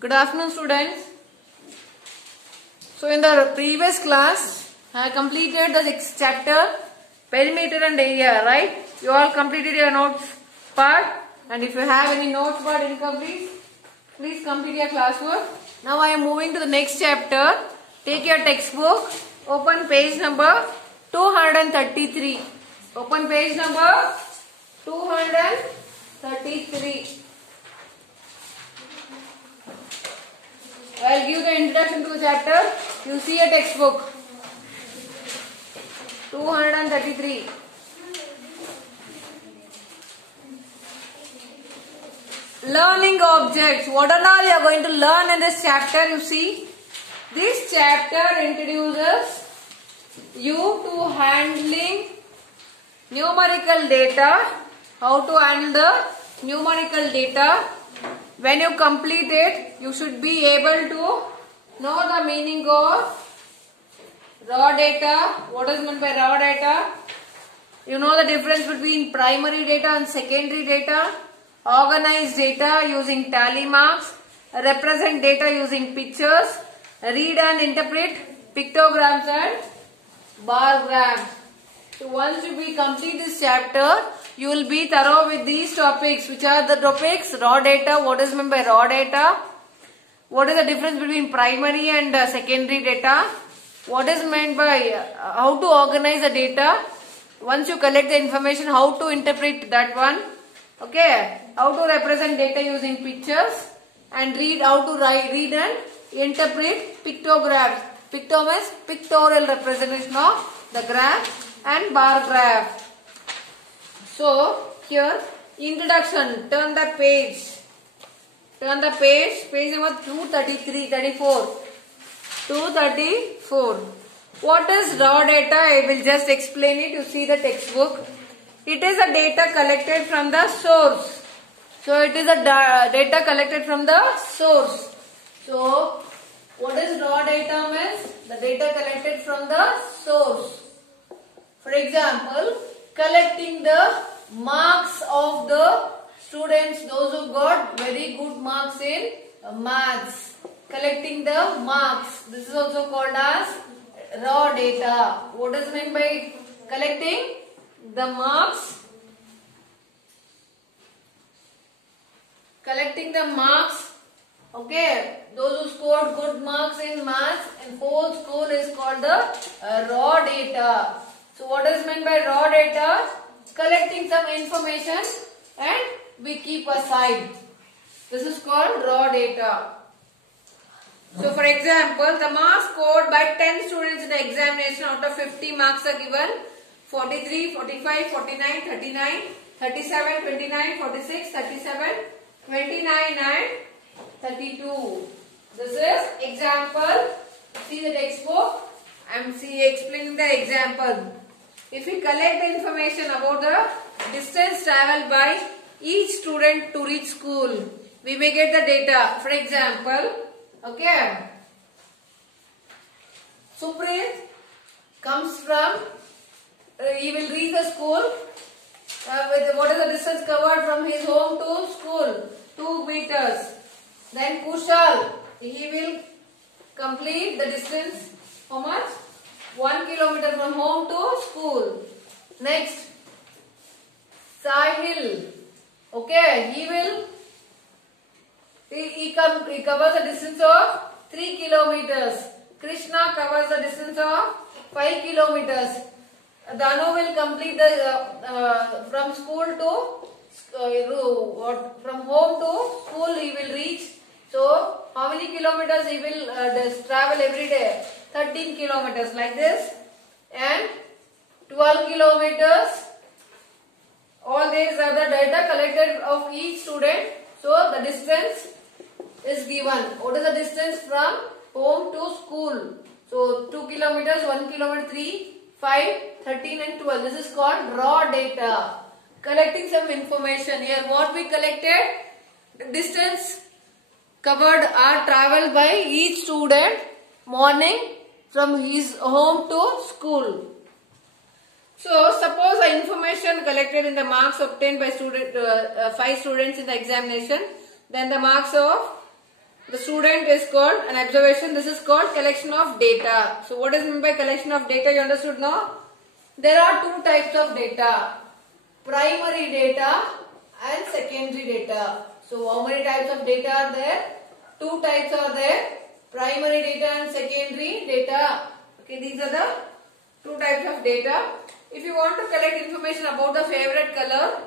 Good afternoon, students. So in the previous class, I completed the next chapter, perimeter and area, right? You all completed your notes part, and if you have any notes part incomplete, please complete your classwork. Now I am moving to the next chapter. Take your textbook, open page number 233. Open page number 233. I'll give the introduction to the chapter. You see a textbook. 233. Learning objects. What and all you are going to learn in this chapter, you see. This chapter introduces you to handling numerical data. How to handle the numerical data. When you complete it, you should be able to know the meaning of raw data. What is meant by raw data? You know the difference between primary data and secondary data. Organize data using tally marks. Represent data using pictures. Read and interpret pictograms and bar graphs. So once we complete this chapter, you will be thorough with these topics. Which are the topics? Raw data. What is meant by raw data? What is the difference between primary and secondary data? What is meant by how to organize the data? Once you collect the information, how to interpret that one? Okay. How to represent data using pictures and read. How to read and interpret pictographs. Pictogram is pictorial representation of the graph and bar graph. So here introduction. Turn the page. Turn the page. Page number 234. What is raw data? I will just explain it. You see the textbook. It is a data collected from the source. So it is a data collected from the source. So what is raw data means? The data collected from the source. For example, collecting the marks of the students, those who got very good marks in maths. Collecting the marks. This is also called as raw data. What does it mean by collecting the marks? Collecting the marks. Okay, those who scored good marks in maths and whole school is called the raw data. So what is meant by raw data? Collecting some information and we keep aside. This is called raw data. So for example, the marks scored by 10 students in the examination, out of 50 marks are given. 43, 45, 49, 39, 37, 29, 46, 37, 29 and 32. This is example. See the textbook. I am explaining the example. If we collect the information about the distance travelled by each student to reach school, we may get the data. For example, okay, Suprit comes from, he will reach the school with what is the distance covered from his home to school? 2 meters. Then Kushal, he will complete the distance, how much? 1 kilometer from home to school. Next, Sahil, okay, he covers the distance of 3 kilometers. Krishna covers the distance of 5 kilometers. Danu will complete the from school to from home to school he will reach. So how many kilometers he will travel every day? 13 kilometers like this, and 12 kilometers. All these are the data collected of each student. So the distance is given. What is the distance from home to school? So 2 kilometers, 1 kilometer, 3, 5, 13 and 12. This is called raw data. Collecting some information. Here what we collected? The distance covered or travelled by each student morning from his home to school. So suppose the information collected in the marks obtained by 5 students in the examination, then the marks of The student is called an observation. This is called collection of data. So what is meant by collection of data? You understood now? There are two types of data. Primary data and secondary data. So how many types of data are there? Two types are there. Primary data and secondary data. Okay, these are the two types of data. If you want to collect information about the favorite color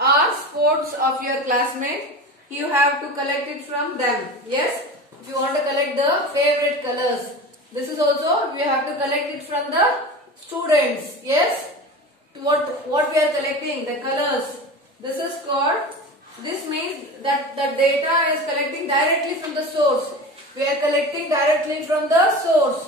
or sports of your classmate, you have to collect it from them. Yes, if you want to collect the favorite colors, this is also we have to collect it from the students. Yes, what we are collecting, the colors. This is called. This means that the data is collecting directly from the source. We are collecting directly from the source.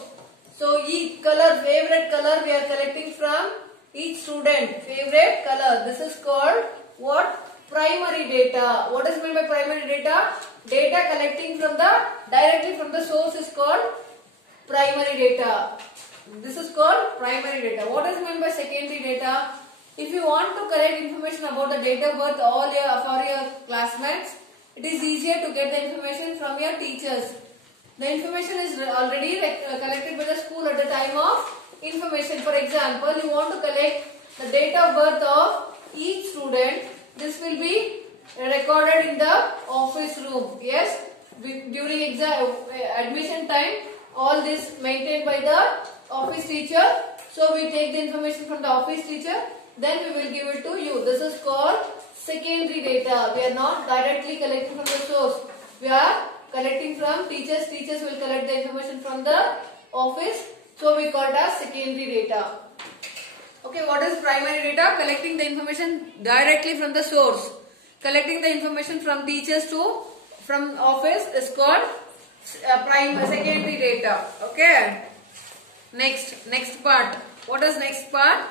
So each color, favorite color, we are collecting from each student. Favorite color. This is called what? Primary data. What is meant by primary data? Data collecting from the directly from the source is called primary data. This is called primary data. What is meant by secondary data? If you want to collect information about the date of birth for your classmates, it is easier to get the information from your teachers. The information is already collected by the school at the time of information. For example, you want to collect the date of birth of each student. This will be recorded in the office room. Yes, during exam admission time, all this maintained by the office teacher. So we take the information from the office teacher, then we will give it to you. This is called secondary data. We are not directly collecting from the source. We are collecting from teachers. Teachers will collect the information from the office. So we call it as secondary data. Okay, what is primary data? Collecting the information directly from the source. Collecting the information from teachers to from office is called secondary data. Okay. Next part. What is next part?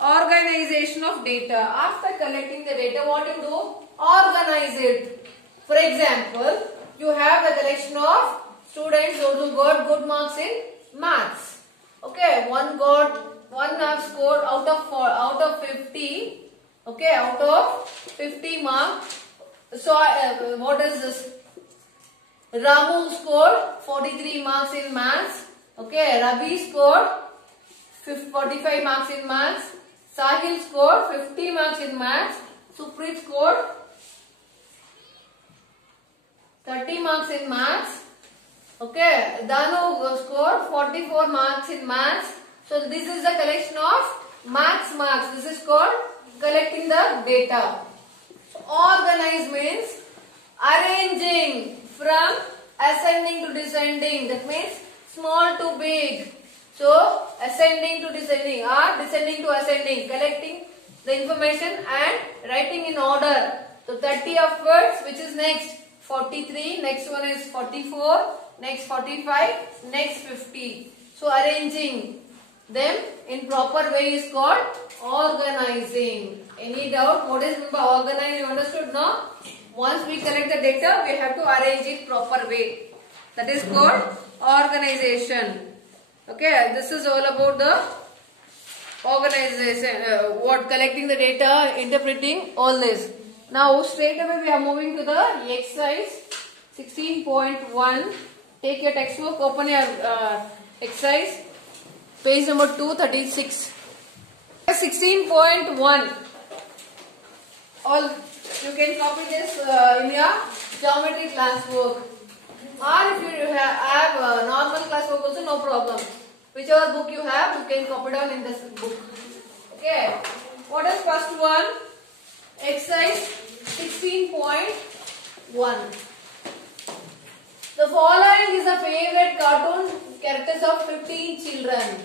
Organization of data. After collecting the data, what you do? Organize it. For example, you have the collection of students who got good marks in maths. Okay, one have scored out of 50. Okay, out of 50 marks. So what is this? Ramu scored 43 marks in maths. Okay, Ravi scored 45 marks in maths. Sahil scored 50 marks in maths. Supreet scored 30 marks in maths. Okay, Danu scored 44 marks in maths. So this is the collection of maths marks. This is called collecting the data. So organize means arranging from ascending to descending. That means small to big. So ascending to descending or descending to ascending. Collecting the information and writing in order. So 30 upwards, which is next 43. Next one is 44. Next 45. Next 50. So arranging them in proper way is called organizing. Any doubt? What is meant by organize? You understood now? Once we collect the data, we have to arrange it proper way. That is called organization. Okay, this is all about the organization. What collecting the data, interpreting all this. Now straight away we are moving to the exercise 16.1. Take your textbook, open your exercise. Page number 236. 16.1. All you can copy this in your geometry class book. Or if you have a normal class book also, no problem. Whichever book you have, you can copy down in this book. Okay. What is first one? Exercise 16.1. The following is a favorite cartoon characters of 15 children.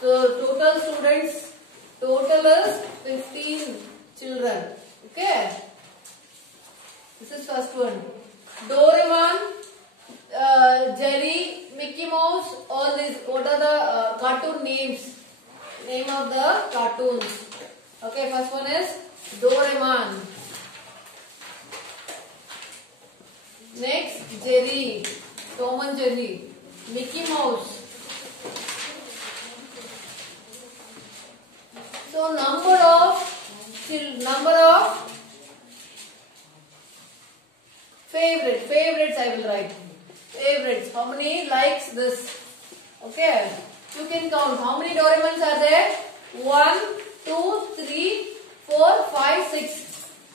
So total students, total is 15 children. Okay. This is first one. Doraemon, Jerry, Mickey Mouse, all these. What are the cartoon names? Name of the cartoons. Okay, first one is Doraemon. Next, Jerry, Tom and Jerry, Mickey Mouse. So number of Favorites I will write. Favorites. How many likes this? Okay. You can count. How many Doremons are there? 1, 2, 3, 4, 5, 6.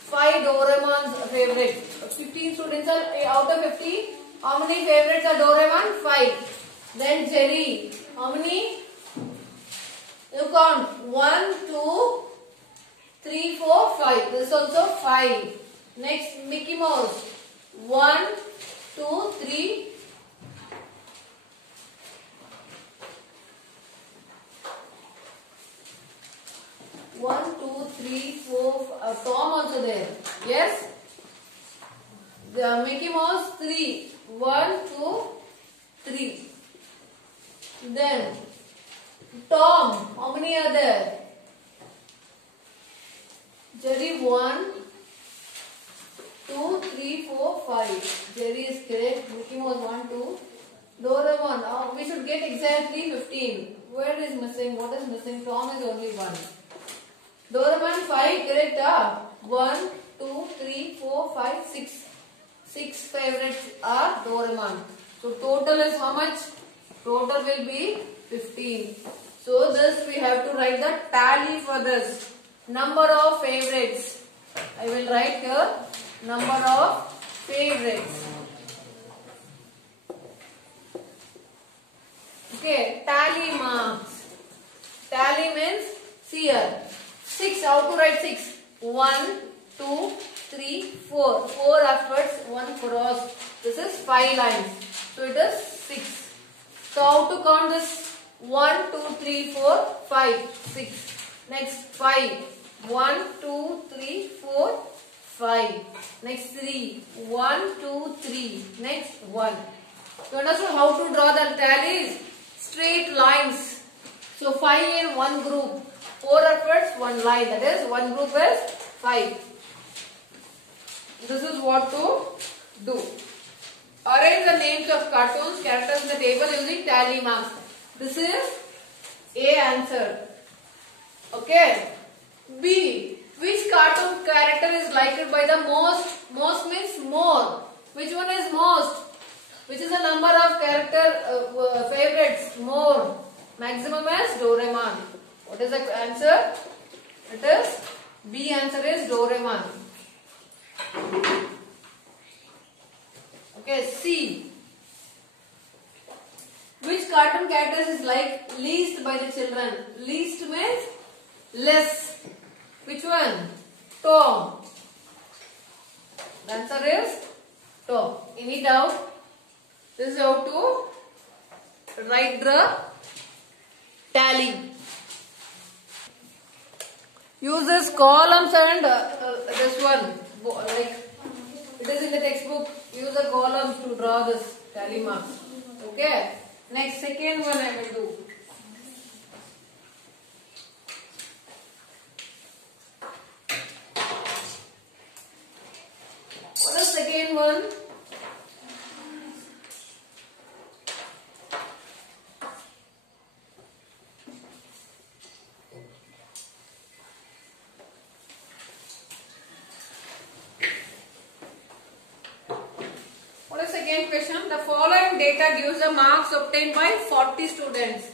5 Doraemons favorite. 15 students are out of 50. How many favorites are Doraemon? 5. Then Jerry. How many? You count. 1, 2, 3, 4, 5. This is also 5. Next, Mickey Mouse. 1, 2, 3. One, two, three, four. Tom also there. Yes. The Mickey Mouse 3. 1, 2, 3. Then Tom. How many are there? Jerry 1, 2, 3, 4, 5. Jerry is correct. Mickey Mouse 1, 2. Doraemon. We should get exactly 15. Where is missing? What is missing? Tom is only 1. Doraemon 5, correct? 1, 2, 3, 4, 5, 6. 6 favorites are Doraemon. So total is how much? Total will be 15. So this we have to write the tally for this. Number of favorites. I will write here number of favorites. Okay, tally marks. Tally means see here. 6, how to write 6? 1, 2, 3, 4. 4 afterwards, 1 cross. This is 5 lines. So it is 6. So how to count this? 1, 2, 3, 4, 5, 6. Next 5. 1, 2, 3, 4, 5. Next 3. 1, 2, 3. Next 1. You understand how to draw the tallies? Straight lines. So 5 in one group. 4 efforts, 1 line. That is, one group is 5. This is what to do. Arrange the names of cartoons, characters in the table using tally marks. This is A answer. Okay. B. Which cartoon character is liked by the most? Most means more. Which one is most? Which is the number of character favorites? More. Maximum is Doraemon. What is the answer? It is B answer is Doraemon. Okay, C. Which cartoon characters is liked least by the children? Least means less. Which one? Tom. The answer is Tom. Any doubt? This is how to write the tally. Use this columns and this one. Like it is in the textbook. Use the columns to draw this tally marks. Okay. Next, second one I will do. What is second one? Second question, the following data gives the marks obtained by 40 students.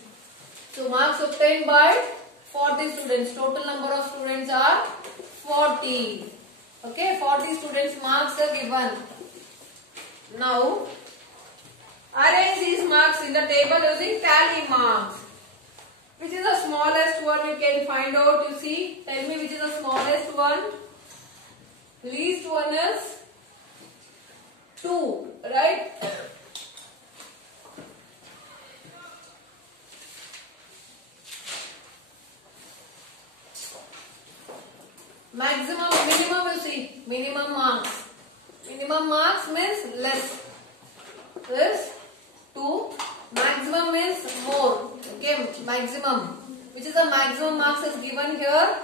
So marks obtained by 40 students. Total number of students are 40. Okay, 40 students marks are given. Now arrange these marks in the table using tally marks. Which is the smallest one you can find out? You see, tell me which is the smallest one. Least one is 2, right? Maximum, minimum you see, minimum marks. Minimum marks means less. This 2. Maximum means more. Okay, maximum. Which is the maximum marks is given here?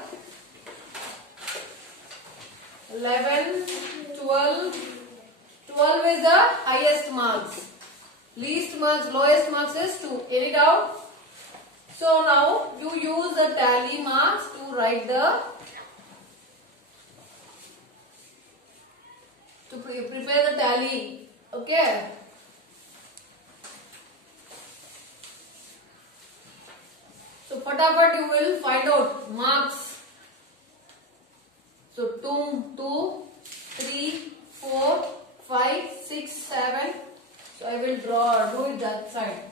11, 12. 12 is the highest marks. Least marks, lowest marks is 2. Any doubt? So now you use the tally marks to write the to prepare the tally. Okay. So fatapat you will find out marks. So 2, 3, 4, 5, 6, 7. So I will do it that side.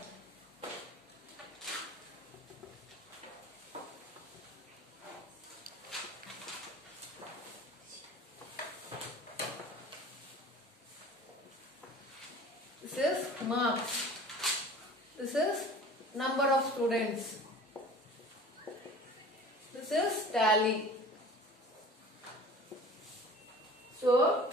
This is marks. This is number of students. This is tally. So,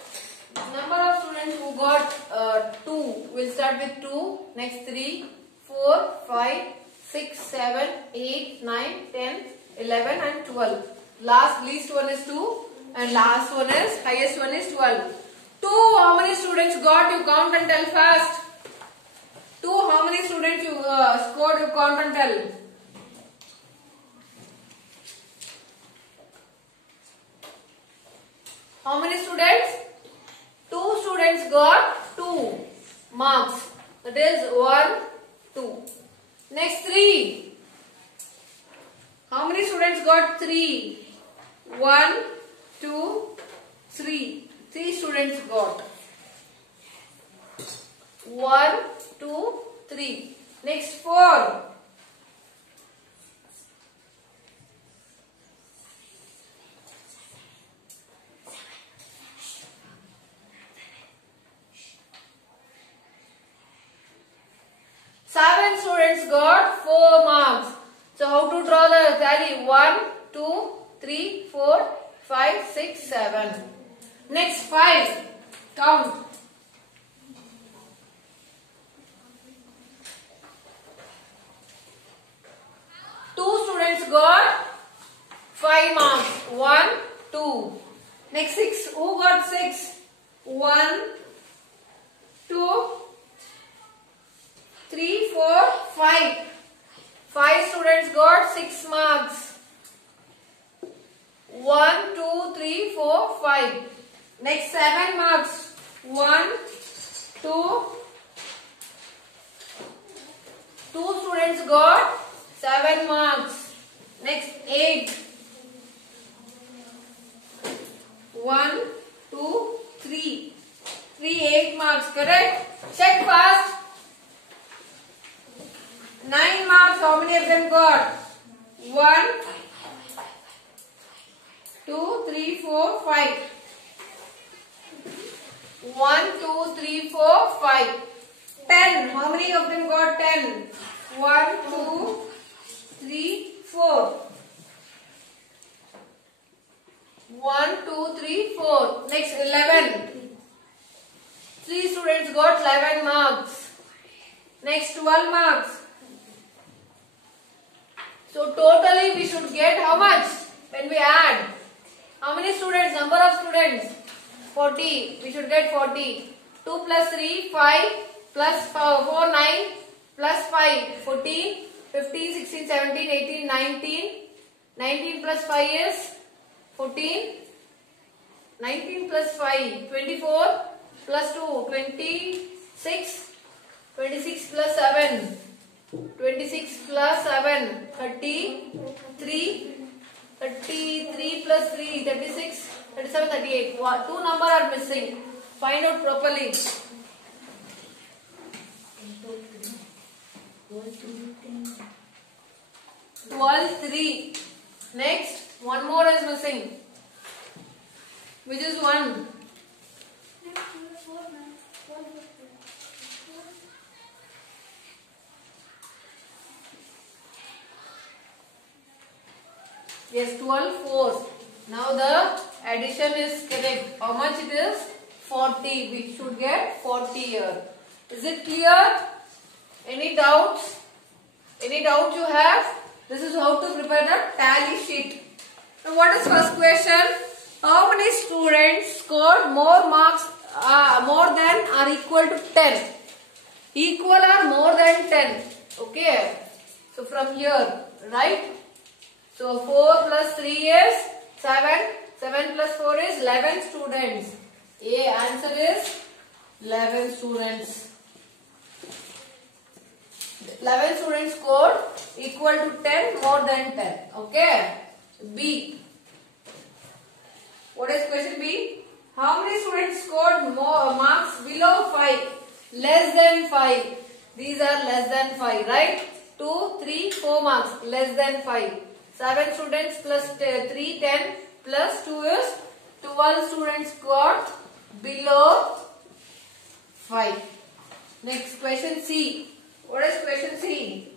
number of students who got 2, we'll start with 2, next 3, 4, 5, 6, 7, 8, 9, 10, 11 and 12. Least one is 2 and last one is, highest one is 12. 2, how many students got? You count and tell fast. 2, how many students you scored? You count and tell. How many students? 2 students got 2 marks. That is 1, 2. Next 3. How many students got 3? 1, 2, 3. 3 students got. 1, 2, 3. Next 4. Seven students got 4 marks. So how to draw the tally? 1, 2, 3, 4, 5, 6, 7. Next 5. Count. Two students got 5 marks. 1, 2. Next 6. Who got 6? 1, 2, 3, 4, 5. 5 students got 6 marks. 1, 2, 3, 4, 5. Next 7 marks. 1, 2. 2 students got 7 marks. Next 8. 1, 2, 3. 8 marks. Correct? Check fast. 9 marks. How many of them got? 1, 2, 3, 4, 5. 1, 2, 3, 4, 5. 10. How many of them got 10? 1, 2, 3, 4. 1, 2, 3, 4. Next 11. 3 students got 11 marks. Next 12 marks. So totally we should get how much when we add? How many students? Number of students? 40. We should get 40. 2 plus 3, 5 plus 4, 9 plus 5, 14, 15, 16, 17, 18, 19. 19 plus 5 is 14. 19 plus 5, 24 plus 2, 26. 26 plus 7. 26 plus 7, 33. 33 plus 3, 36. 37, 38. 2 numbers are missing. Find out properly. 12, 3. Next, one more is missing. Which is 1. Yes, 12 4. Now the addition is correct. How much it is? 40. We should get 40 here. Is it clear? Any doubts? Any doubt you have? This is how to prepare the tally sheet. Now what is first question? How many students scored more marks more than or equal to 10? Equal or more than 10. Okay. So from here, right? So 4 plus 3 is 7. 7 plus 4 is 11 students. A answer is 11 students. 11 students scored equal to 10, more than 10. Okay. B. What is question B? How many students scored more marks below 5? Less than 5. These are less than 5, right? 2, 3, 4 marks. Less than 5. 7 students plus 3, 10 plus 2 is 12 students scored below 5. Next question C. What is question C?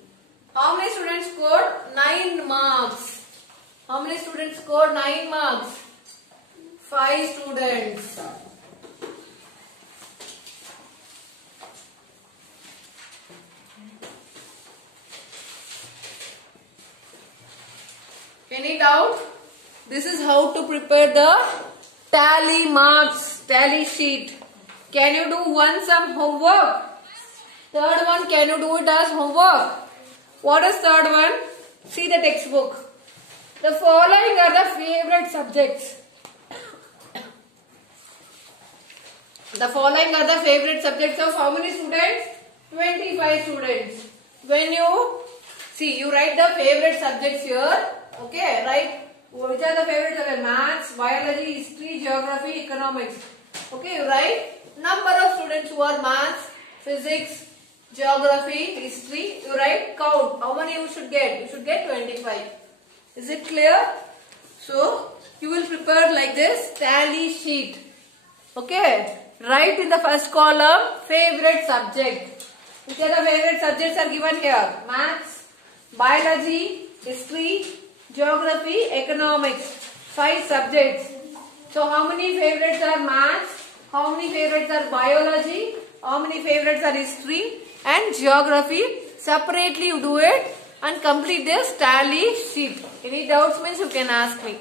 How many students scored 9 marks? How many students scored 9 marks? 5 students. Any doubt? This is how to prepare the tally marks, tally sheet. Can you do some homework? Third one, can you do it as homework? What is third one? See the textbook. The following are the favorite subjects. The following are the favorite subjects of how many students? 25 students. When you see, you write the favorite subjects here. Okay, right? Which are the favorite subjects? Maths, biology, history, geography, economics. Okay, you write number of students who are maths, physics, geography, history. You write count. How many you should get? You should get 25. Is it clear? So, you will prepare like this tally sheet. Okay. Write in the first column favorite subject. Which are the favorite subjects are given here? Maths, biology, history, geography, economics. 5 subjects. So how many favorites are maths? How many favorites are biology? How many favorites are history and geography? Separately you do it and complete this tally sheet. Any doubts means you can ask me.